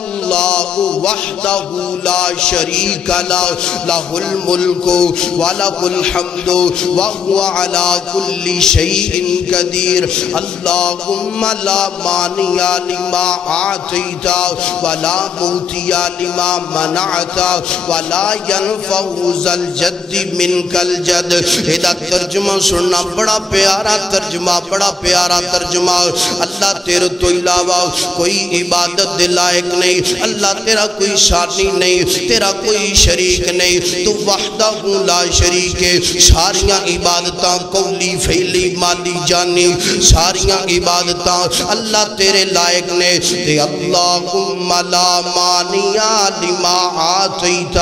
اللہ وحدہ لا شریک لہ لہ الملک ولہ الحمد وہو علی کل شیء قدیر اللہم لا مانع لما آتیت ولا معطی لما منعت ولا ينفع ذا الجد منک الجد. یہ ترجمہ سننا بڑا پیارا ترجمہ، بڑا پیارا ترجمہ. اللہ تیرے تو علاوہ کوئی عبادت دے لائق نہیں، اللہ تیرا کوئی ثانی نہیں، تیرا کوئی شریک نہیں، تو وحدہ لا شریک ہے. ساریاں عبادتاں قولی فعلی مالی جانی ساریاں عبادتاں اللہ تیرے لائق نے. تے اللہم لا مانع لما آتیت.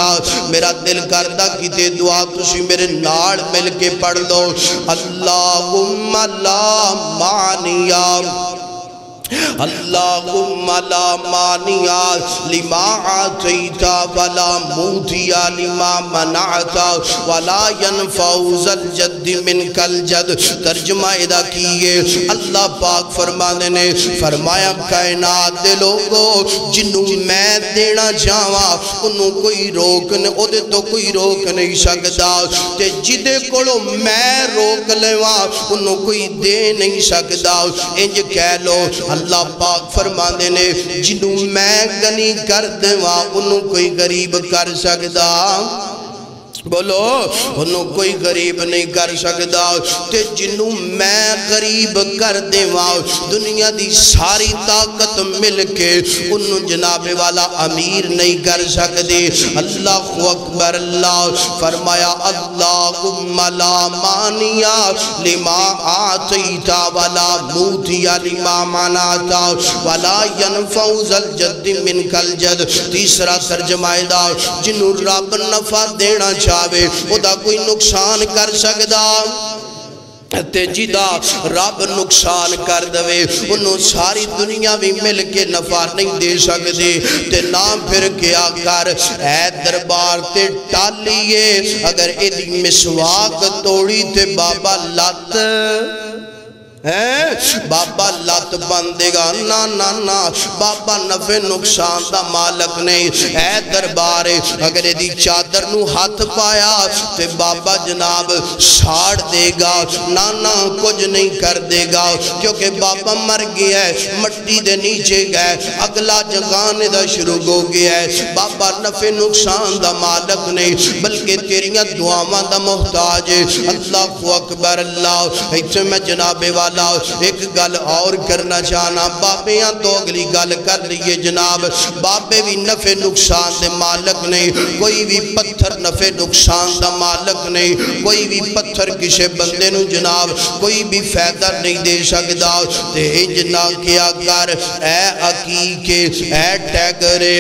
میرا دل کردہ کی تے دعا تسی میرے ناڑ مل کے پڑھ لو. اللہم لا مانع اللہم لا مانع لما آتیت ولا معطی لما منعت ولا ينفع ذا الجد منک الجد. ترجمہ ادا کیے اللہ پاک فرمانے نے فرمایا کائنات دے لوگو جنوں میں دینا چاہواں انہوں کوئی روک نہیں، او دے تو کوئی روک نہیں سکتا، تے جدے کولو میں روک لیواں انہوں کوئی دے نہیں سکتا. انج کہہ لو اللہ پاک فرمانے نے جنوں میں غنی کر دیواں انہوں کوئی غریب کر سکتا. بولو انہوں کوئی غریب نہیں کر سکتا. تے جنوں میں غریب کر دیواں دنیا دی ساری طاقت مل کے انہوں جناب والا امیر نہیں کر سکتے. اللہ اکبر. اللہ فرمایا اللہم لا مانع لما آتیت ولا معطی لما منعت ولا ينفع ذا الجد منک الجد. تیسرا ترجمہ دا جنوں رب نفع دینا چاہے او دا کوئی نقصان کر سکدا، تے جدا رب نقصان کر دوے انہوں ساری دنیا بھی مل کے نفع نہیں دے سکتے. تے نام پھر کیا کر اے دربار تے ٹالیے اگر ایدی مسواک توڑی تے بابا لات بابا لات بندے گا. نا نا نا بابا نفع نقصان دا مالک نہیں. اے دربارے اگر دی چادر نو ہاتھ پایا تے بابا جناب ساڑ دے گا. نا نا کچھ نہیں کر دے گا کیونکہ بابا مر گیا ہے، مٹی دے نیچے گئے، اگلا جگانے دا شروع ہو گیا ہے. بابا نفع نقصان دا مالک نہیں بلکہ تیریاں دعاواں دا محتاج ہے. اللہ اکبر. اللہ ایسے میں جناب والا ایک گل اور کرنا چاہنا. بابیاں تو اگلی گل کر لیے جناب. بابے بھی نفع نقصان دے مالک نہیں، کوئی بھی پتھر نفع نقصان دا مالک نہیں، کوئی بھی پتھر کسے بندے نو جناب کوئی بھی فائدہ نہیں دے سکتا. تے اجنا کیا کر اے عقیقے اے ٹیگرے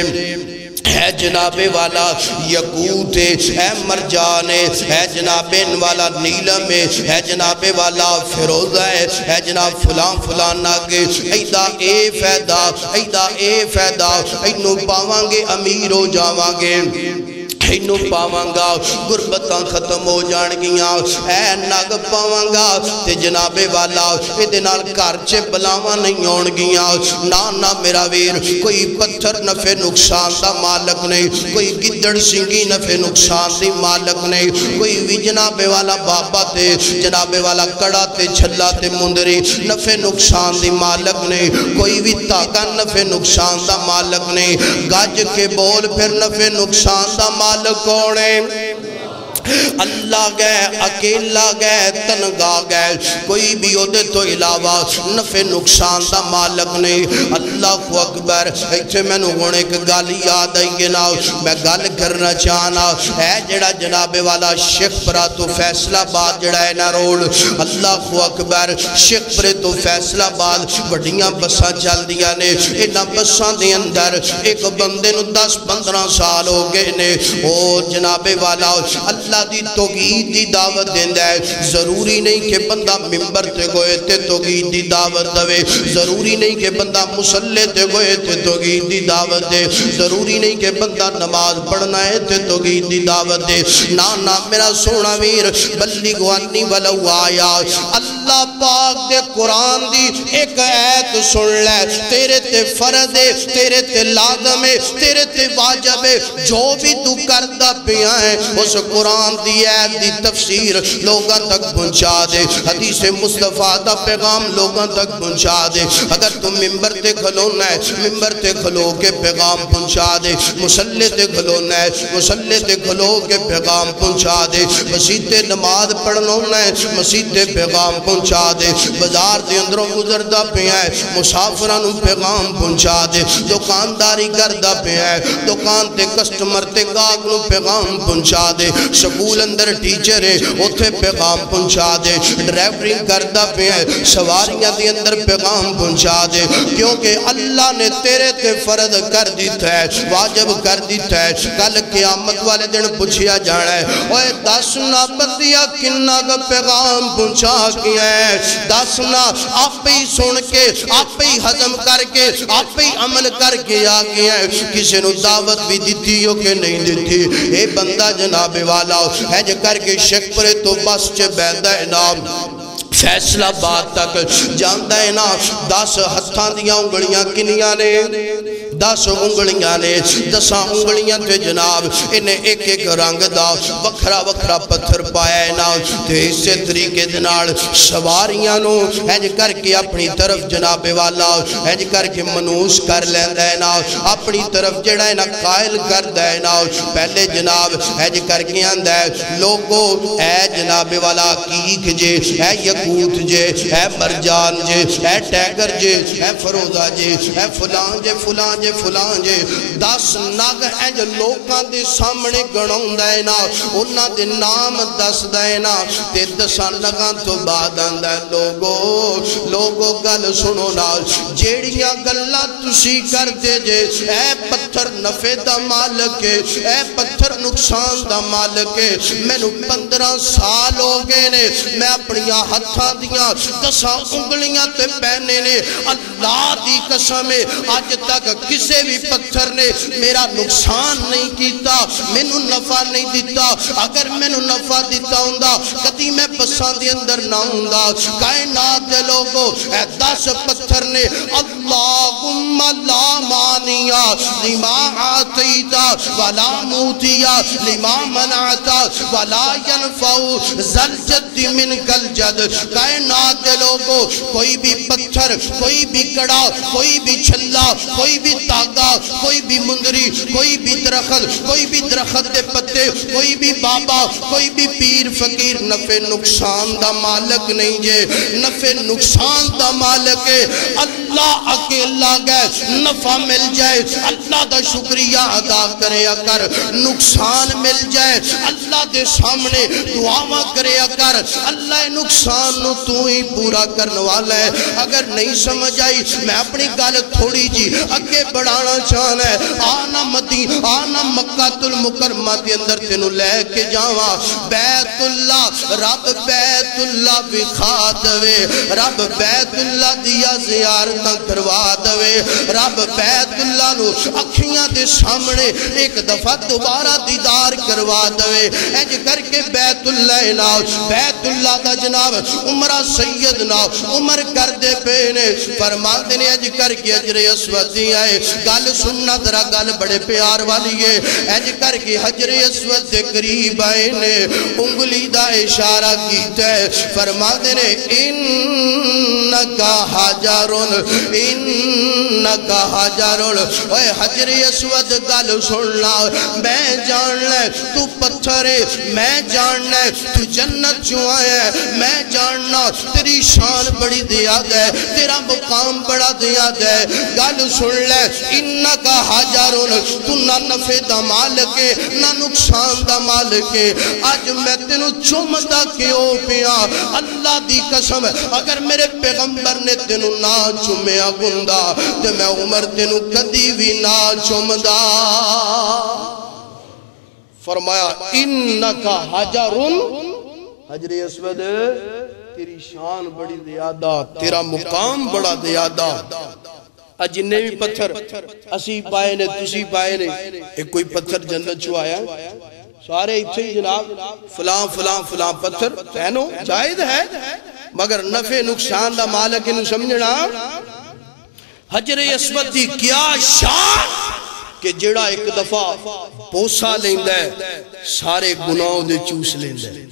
اے جناب والا یقوت اے مرجان اے جناب والا نیلم اے جناب والا فیروزہ اے جناب فلان فلان آگے ایدہ اے فیدہ ایدہ اے فیدہ اینو پاوانگے امیر ہو جاوانگے اینو پاوانگا غربتاں ختم ہو جان گیاں اے نگ پاوانگا تے جناب والا ایدے نال کارچے بلاواں نہیں ہون گیاں. نا میرا ویر کوئی پتھر نفع نقصان دا مالک نہیں، کوئی گدڑ سنگی نفع نقصان دی مالک نہیں، کوئی بھی جناب والا بابا تے جناب والا کڑا تے چھلا تے مندری نفع نقصان دی مالک نہیں، کوئی بھی تاکہ نفع نقصان دا مالک نہیں. گاج کے بول پھر نفع نقصان دا مالک کونے اللہ گئے اکیلا گئے تنگا گئے کوئی بھی عہدے تو علاوہ نفع نقصان دا مالک نہیں. اللہ اکبر. ایتھے میں نو ہونے ایک گل یاد آئی نا میں گل کرنا چاہنا اے جڑا جناب والا شیخ پرا تو فیصلہ باد جڑا ہے نا روڈ. اللہ اکبر. شیخ پرے تو فیصلہ باد بڑیاں بساں چل دیا نے. اینا بساں دے اندر ایک بندے نو 10-15 سال ہو گئے نے. او جناب والا اللہ دی توحید دی دعوت دیندہ ہے. ضروری نہیں کہ بندہ ممبر تے گوئے تے توحید دی دعوت دوے، ضروری نہیں کہ بندہ مسلح تے گوئے تے توحید دی دعوت دے، ضروری نہیں کہ بندہ نماز پڑھنا ہے تے توحید دی دعوت دے. نا میرا سونا ویر بلغ عنی ولو آیا. اللہ اللہ پاک دے قرآن دی ایک آیت سن لے، تیرے تے فرض ہے، تیرے تے لازم ہے، تیرے تے واجب ہے، جو بھی تو کردہ پیا ہے اس قرآن دی آیت دی تفسیر لوگاں تک پہنچا دے، حدیث مصطفیٰ دا پیغام لوگاں تک پہنچا دے۔ اگر تم ممبر تے کھلونا ہے، ممبر تے کھلو کے پیغام پہنچا دے، مصلی تے کھلونا ہے، مصلی تے کھلو کے پیغام پہنچا دے، مسجد تے نماز پڑھنا ہے، مسجد تے پیغام پہنچا دے، بازار دے اندروں گزردہ پیا ہے، مسافرانوں پیغام پہنچا دے، دکانداری کردہ پیا ہے، دکان تے کسٹمر تے گاہک نوں پیغام پہنچا دے، سکول اندر ٹیچر ہے اوتھے پیغام پہنچا دے، ڈرائیورنگ کردہ پیا ہے، سواریاں دے اندر پیغام پہنچا دے، کیونکہ اللہ نے تیرے تے فرض کر دیتا ہے، واجب کر دیتا ہے۔ کل قیامت والے دن پوچھیا جانا ہے، اوے دسنا بندیا کنہ کا پیغام پہنچا کیا ہے، دسنا آپ ہی سن کے، آپ ہی حضم کر کے، آپ ہی عمل کر کے آگیا ہے، کسی نو دعوت بھی دیتی ہو کہ نہیں دیتی۔ اے بندہ جناب والا ہے جو کر کے شک پرے تو بس چے بیندہ ہے نام فیصلہ بات تک جاندہ ہے نا، 10 ہتھاں دیاں انگلیاں کنیاں نے، 10 انگلیاں نے، 10 انگلیاں تے جناب انہیں ایک ایک رنگ دا وکھرا وکھرا پتھر پایا ہے نا، تے اسے طریقے دنال سواریاں نو ہینج کر کے اپنی طرف جناب والا ہینج کر کے منوس کر لیندہ ہے نا، اپنی طرف جڑا ہے نا قائل کر دے نا۔ پہلے جناب ہینج کر کے آندہ ہے لوگو اے جناب والا کیک جے، اے یقوت جے، اے مرجان جے، اے ٹیگر جے، اے فروزہ جے، اے فلان جے، فلان جے، فلان جے، 10 نگ ہیں جو لوکاں دے سامنے گناؤں دائے نا، انہاں دے نام 10 دائے نا، تے 10 نگاں تو بعد آندہ ہے لوگو گل سنو نا، جیڑیاں گلہ تسی کر دے جے، اے پتھر نفع دا مالکے، اے پتھر نقصان دا مالکے، میں نو 15 سال ہو گئے نے، میں اپنی ہتھاں دیاں 10 انگلیاں تے پہنے نے، اللہ دی قسم ہے آج تک کسے بھی پتھر نے میرا نقصان نہیں کیتا، میں نو نفع نہیں دیتا، اگر میں نو نفع دیتا ہوندہ کدی میں بسان دی اندر نہ ہوندہ۔ کائنات دے لوگو اے 10 پتھر نے اللہم لا مانیا لما آتیتا ولا موتیا لما منعتا ولا ینفع ذل جد من کل جد۔ کائنات دے لوگو کوئی بھی پتھر، کوئی بھی کڑا، کوئی بھی چھلا، کوئی بھی تاغا، کوئی بھی مندری، کوئی بھی درخت، کوئی بھی درخت دے پتے، کوئی بھی بابا، کوئی بھی پیر فقیر نفع نقصان دا مالک نہیں جے، نفع نقصان دا مالک ہے اللہ اکیلا گئے، نفع مل جائے اللہ دا شکریہ ادا کرے اکر، نقصان مل جائے اللہ دے سامنے دعاواں کرے اکر، اللہ نقصان نو تو ہی پورا کرنے والا ہے۔ اگر نہیں سمجھ آئی میں اپنی گال تھوڑی جی اگے بڑھانا چاہنا ہے، آنا آنا مکہ المکرمہ کے اندر تینوں لے کے جاواں، بیت اللہ رب بیت اللہ بکھا دوے، رب بیت اللہ دیا زیارتاں کروا دوے، رب بیت اللہ نو اکھیاں دے سامنے ایک دفعہ دوبارہ دیدار کروا دوے۔ اینج کر کے بیت اللہ ناو، بیت اللہ دا جناب عمرہ سیدنا عمر کر دے پینے فرمان دینے اینج کر کے حجر اسود دی آئے، گل سننا درہ گل بڑے پیار والی ہے، اینج کر کے حجر اسود دے قریب آئے نے انگلی دا اشارہ کیتا ہے، فرمان دینے انکا حجرن انکا حجرن، اے حجر اسود گل سننا میں جان لے تو پتھر ہے، میں جان لے تو جنت چوں آیا ہے، میں جاننا تیری شان بڑی دیاد ہے، تیرا مقام بڑا دیاد ہے، گل سن لے انکا حجرن، تو نہ نفع دا مالکے نہ نقصان دا مالکے، آج میں تینوں چومدہ کیوں پیا اللہ دی قسم، اگر میرے پیغمبر نے تینوں نہ چومیا گندہ تو میں عمر تینوں کدی بھی نہ چومدہ۔ فرمایا انکا حجرن، حجر اسود تیری شان بڑی زیادہ، تیرا مقام بڑا زیادہ۔ جننے بھی پتھر اسی پائے نے تسی پائے نے، ایک کوئی پتھر جنت چو آیا سارے اتھے ہی جناب فلان فلان فلان پتھر پہنو جائز ہے، مگر نفع نقصان دا مالک انہوں سمجھنا حجر اسود دی کیا شان کہ جڑا ایک دفعہ پوسا لیندہ ہے سارے گناہوں دے چوس لیندہ ہے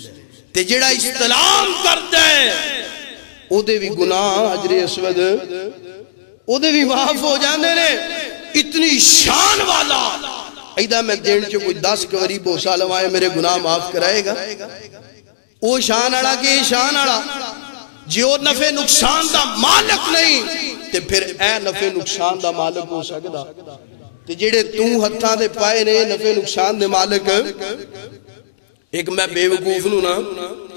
تے جڑا استلام کرتا ہے او دے بھی گناہ حجر اسود او دے بھی معاف ہو جاندے نے اتنی شان والا ایدہ میں دین چو کوئی 10 کوری بوسا لوائے میرے گناہ معاف کرائے گا او شان اڑا کہ شان اڑا جو نفع نقصان دا مالک نہیں تے پھر اے نفع نقصان دا مالک ہو سکتا تے جڑے توں ہتھاں دے پائے نے نفع نقصان دے مالک ایک میں بے وقوف نو نا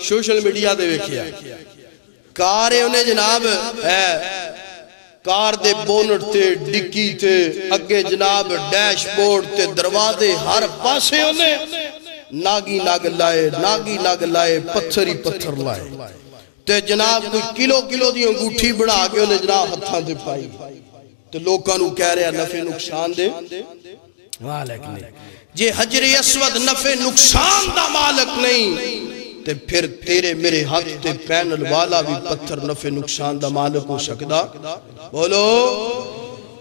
سوشل میڈیا دے ویکھیا کارے انہیں جناب کار دے بونٹ تے ڈکی تے اگے جناب ڈیش بورڈ تے دروازے ہر پاسے انہیں ناگی ناگ لائے پتھری پتھر لائے تے جناب کوئی کلو دی انگوٹھی بڑھا کے انہیں جناب ہتھاں دے پائی تے لوگاں نو کہہ رہے ہیں نفع نقصان دے مالک نہیں جے حجر اسود نفع نقصان دا مالک نہیں تے پھر تیرے میرے حق تے پینل والا بھی پتھر نفع نقصان دا مالک ہو سکدا بولو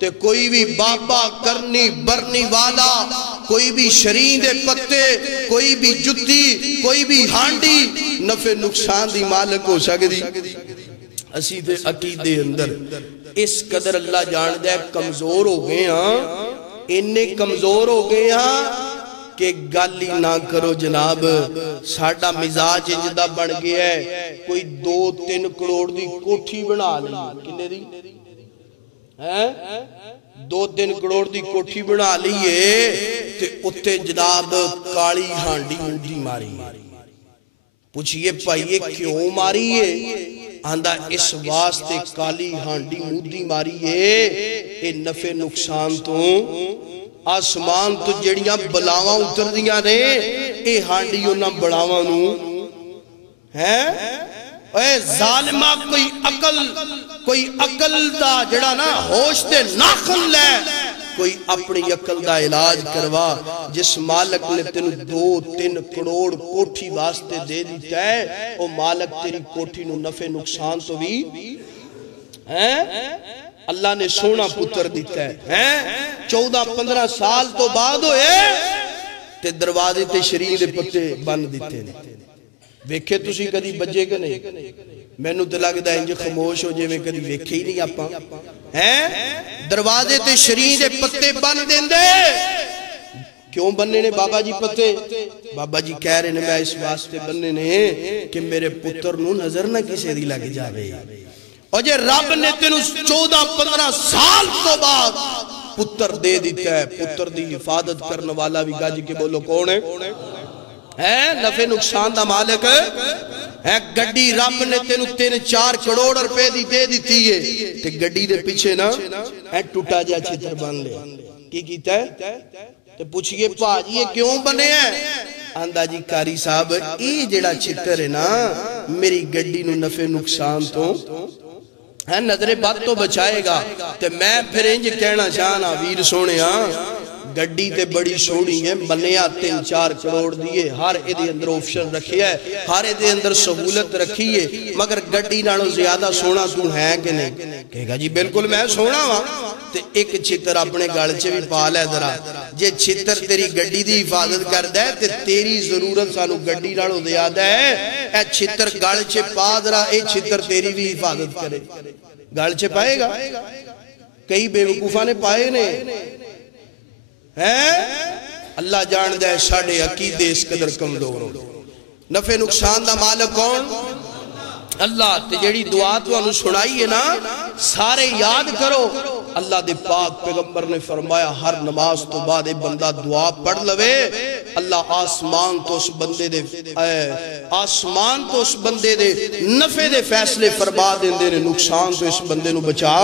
تے کوئی بھی بابا کرنی برنی والا کوئی بھی شرین دے پتے کوئی بھی جتی کوئی بھی ہانڈی نفع نقصان دی مالک ہو سکدی اسی دے عقیدے اندر اس قدر اللہ جان دے کمزور ہو گئے ہاں انہیں کمزور ہو گئے ہاں کہ گالی نہ کرو جناب ساڑھا مزاج جدہ بڑھ گیا ہے کوئی 2-3 کروڑ دی کوٹھی بنا لی کنے دی 2-3 کروڑ دی کوٹھی بنا لیے تے اتے جناب کالی ہانڈی مودی ماری پوچھئے پائیے کیوں ماری ہے آندہ اس واسطے کالی ہانڈی مودی ماری ہے اے نفع نقصان تو آسمان تو جڑیاں بلاواں اتر دیاں نے اے ہانڈیوں نہ بڑاواں نو اے ظالمہ کوئی عقل دا جڑا نا ہوش دے ناخن لے کوئی اپنی عقل دا علاج کروا جس مالک نے تینو 2-3 کروڑ کوٹھی واسطے دے دیتا ہے او مالک تیری کوٹھی نو نفع نقصان تو بھی اللہ نے سونا پتر دیتا ہے 14-15 سال تو بعد ہوئے تے دروازے تے شرین دے پتے بند دیتے ہیں ویکھے تسی کدی بجے کہ نہیں میں نو تے لگدا انج خاموش ہو جے میں کدی ویکھے ہی نہیں آپاں دروازے تے شرین دے پتے بند دیندے کیوں بننے نے بابا جی پتے بابا جی کہہ رہے نے میں اس واسطے بننے نے کہ میرے پتر نو نظر نہ کسے دی لگ جاوے اور جے رب نے تینو 14-15 سال تو بعد پتر دے دیتا ہے پتر دی حفاظت کرنے والا بھی گاجی کے بولو کون ہے نفع نقصان دا مالک ہے گڑی رب نے تینو 3-4 کروڑ روپے دی دے دیتی ہے تے گڑی دے پیچھے نا ٹوٹا جا چھتر بن لے کی کیتا ہے تے پوچھئے پاجی یہ کیوں بنے ہیں آندہ جی کاری صاحب یہ جڑا چھتر ہے نا میری گڑی نو نفع نقصان تو نظر بات تو بچائے گا تے میں پھر انج کہنا چاہنا ویر سونے ہاں گڑی تے بڑی سوڑی ہے بنیا 3-4 کروڑ دیئے ہر ایدے اندر آپشن رکھی ہے ہر ایدے اندر سہولت رکھی ہے مگر گڑی نالوں زیادہ سونا تو ہے کہ نہیں کہے گا جی بالکل میں سونا ہاں تے ایک چھتر اپنے گالچے بھی پال ہے درہ جے چھتر تیری گڑی دی حفاظت کر دے تے تیری ضرورت سانو گڑی نالوں زیادہ ہے اے چھتر گالچے پا درہ اے چھتر تیری بھی حفاظت کرے گالچے پائے گا کئی بے وقوفہ نے پائے نے اللہ جان دے ساڑھے عقیدے اس قدر کمزور ہو نفع نقصان دا مالک کون اللہ تے جڑی دعا تو انہوں سنائی ہے نا سارے یاد کرو اللہ دے پاک پیغمبر نے فرمایا ہر نماز تو بعد ایک بندہ دعا پڑھ لوے اللہ آسمان تو اس بندے دے نفع دے فیصلے فرما دیں دے نقصان تو اس بندے نو بچا